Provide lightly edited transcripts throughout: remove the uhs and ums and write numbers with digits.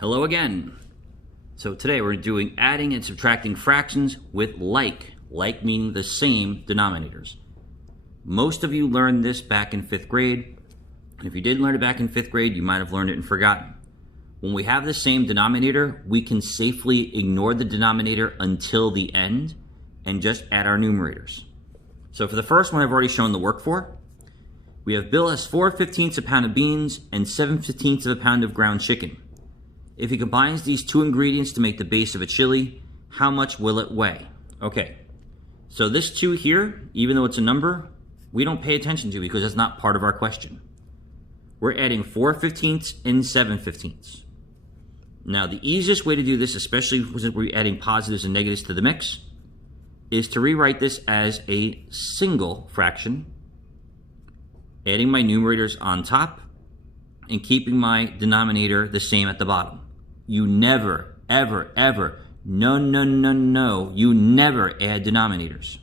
Hello again. So today we're doing adding and subtracting fractions with like meaning the same denominators. Most of you learned this back in 5th grade, and if you didn't learn it back in 5th grade, you might have learned it and forgotten. When we have the same denominator, we can safely ignore the denominator until the end and just add our numerators. So for the first one I've already shown the work for. We have Bill has 4/15 a pound of beans and 7/15 of a pound of ground chicken. If he combines these two ingredients to make the base of a chili, how much will it weigh? Okay, so this 2 here, even though it's a number, we don't pay attention to because that's not part of our question. We're adding 4/15 and 7/15. Now, the easiest way to do this, especially since we're adding positives and negatives to the mix, is to rewrite this as a single fraction, adding my numerators on top, and keeping my denominator the same at the bottom. You never, ever, ever, no, you never add denominators.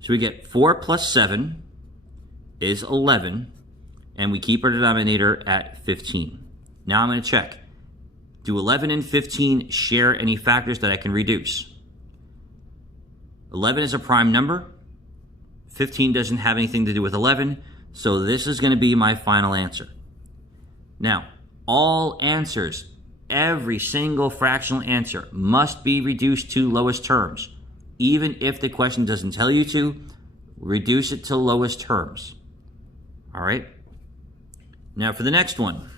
So we get 4 plus 7 is 11, and we keep our denominator at 15. Now I'm going to check. Do 11 and 15 share any factors that I can reduce? 11 is a prime number. 15 doesn't have anything to do with 11, so this is going to be my final answer. Now, all answers, every single fractional answer must be reduced to lowest terms. Even if the question doesn't tell you to, reduce it to lowest terms. All right? Now for the next one.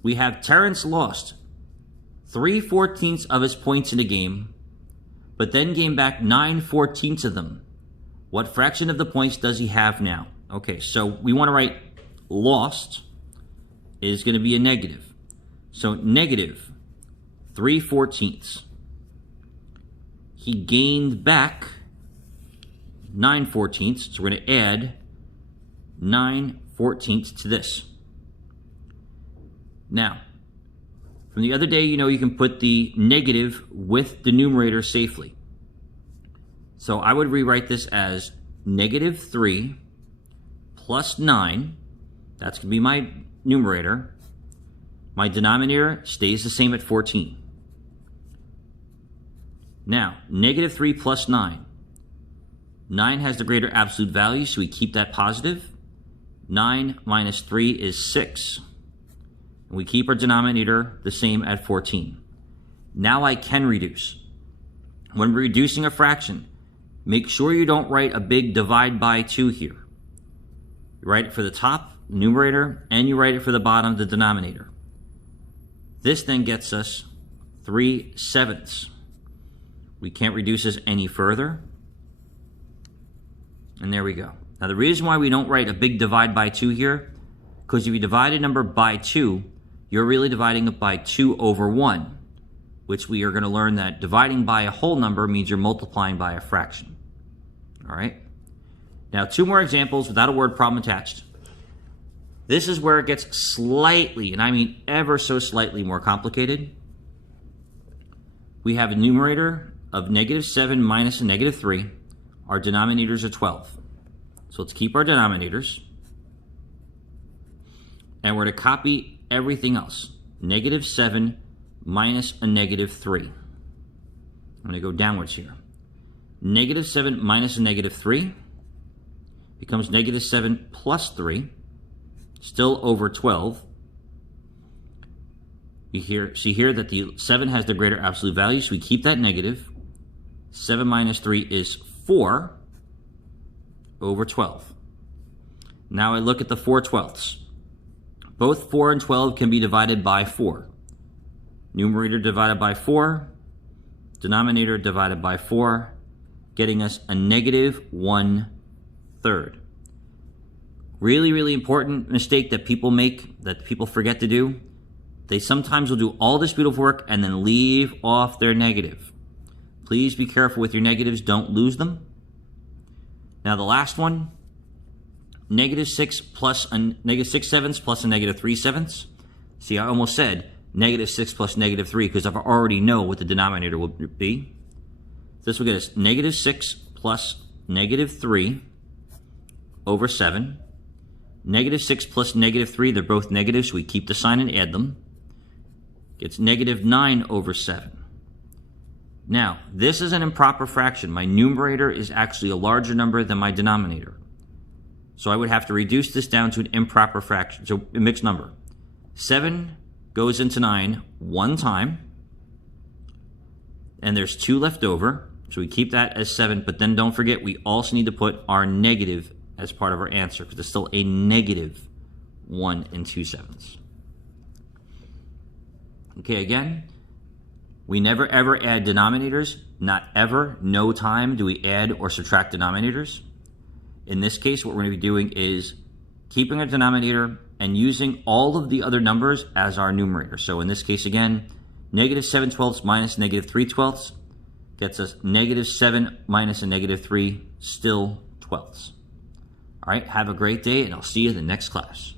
We have Terrence lost 3/14 of his points in a game, but then gained back 9/14 of them. What fraction of the points does he have now? Okay, so we want to write lost is going to be a negative. So negative 3/14. He gained back 9/14, so we're going to add 9/14 to this. Now, from the other day, you know you can put the negative with the numerator safely. So I would rewrite this as negative 3 plus 9. That's going to be my numerator. My denominator stays the same at 14. Now, negative 3 plus 9. 9 has the greater absolute value, so we keep that positive. 9 minus 3 is 6. And we keep our denominator the same at 14. Now I can reduce. When we're reducing a fraction, make sure you don't write a big divide by 2 here. You write it for the top, numerator, and you write it for the bottom, the denominator. This then gets us 3/7. We can't reduce this any further. And there we go. Now the reason why we don't write a big divide by 2 here, because if you divide a number by 2, you're really dividing it by 2 over 1, which we are going to learn that dividing by a whole number means you're multiplying by a fraction. All right? Now 2 more examples without a word problem attached. This is where it gets slightly, and I mean ever so slightly more complicated. We have a numerator of negative 7 minus a negative 3. Our denominators are 12. So let's keep our denominators. And we're going to copy everything else. Negative 7 minus a negative 3. I'm going to go downwards here. Negative 7 minus a negative 3 becomes negative 7 plus 3. Still over 12. You see here that the 7 has the greater absolute value, so we keep that negative. 7 minus 3 is 4 over 12. Now I look at the 4/12. Both 4 and 12 can be divided by 4. Numerator divided by 4, denominator divided by 4, getting us a negative 1/3. Really, really important mistake that people make, that people forget to do. They sometimes will do all this beautiful work and then leave off their negative. Please be careful with your negatives. Don't lose them. Now the last one, negative 6 plus a negative 6/7 plus a negative 3/7. See, I almost said negative 6 plus negative 3 because I already know what the denominator will be. This will get us negative 6 plus negative 3 over 7. Negative 6 plus negative 3, they're both negative, so we keep the sign and add them. gets negative 9 over 7. Now, this is an improper fraction. My numerator is actually a larger number than my denominator. So I would have to reduce this down to an improper fraction, so a mixed number. 7 goes into 9 one time, and there's 2 left over, so we keep that as 7, but then don't forget we also need to put our negative as part of our answer, because it's still a negative 1 and 2/7. Okay, again, we never ever add denominators. Not ever, no time do we add or subtract denominators. In this case, what we're going to be doing is keeping our denominator and using all of the other numbers as our numerator. So in this case, again, negative 7/12 minus negative 3/12 gets us negative 7 minus a negative 3, still 12ths. All right, have a great day, and I'll see you in the next class.